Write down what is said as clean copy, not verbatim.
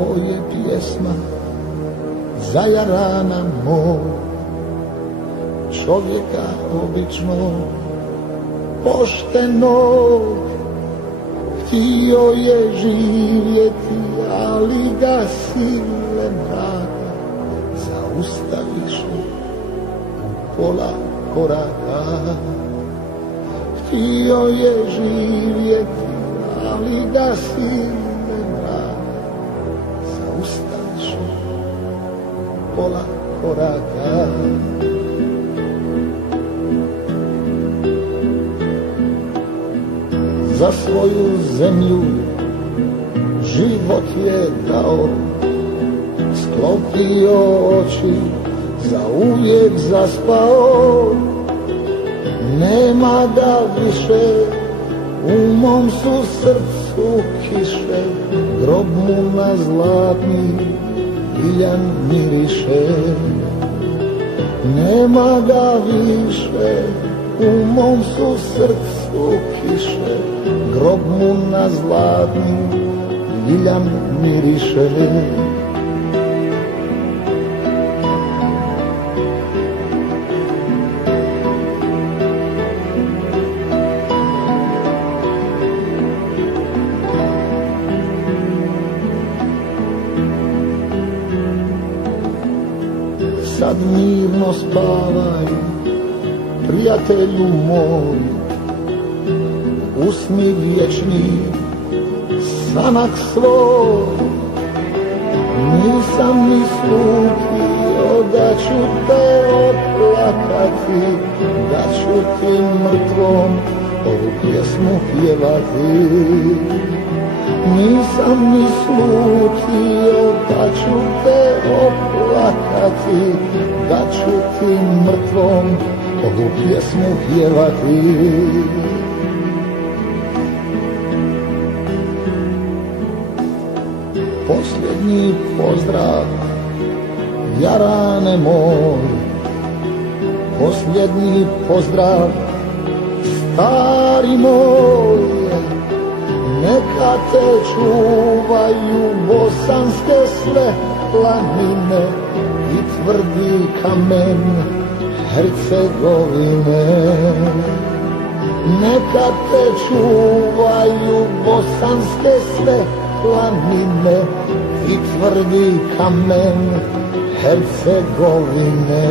Ovo je pjesma za jarana moj, čovjeka običnog, poštenog. Htio je živjeti, ali ga sile mraka zaustaviše u pola koraka. Htio je živjeti, ali ga sile mraka zaustaviše u pola koraka. Za svoju zemlju život je dao, sklopio oči, zauvijek zaspao. Nema ga više, u mom su srcu kiše, grob mu na zlatni piljan miriše. Nema ga više, u mom su srcu kiše, grob mu na zlatni piljan miriše. Sad mirno spavaj, prijatelju moj, usni vječni sanak svoj. Nisam ni slutio da ću te oplakati, da ću ti mrtvom ovu pjesmu pjevati. Nisam ni slutio da ću te oplakati, da ću ti mrtvom ovu pjesmu pjevati. Posljednji pozdrav, jarane moj, posljednji pozdrav, stari moj. Neka te čuvaju bosanske sve planine i tvrdi kamen Hercegovine. Neka te čuvaju bosanske sve planine i tvrdi kamen Hercegovine.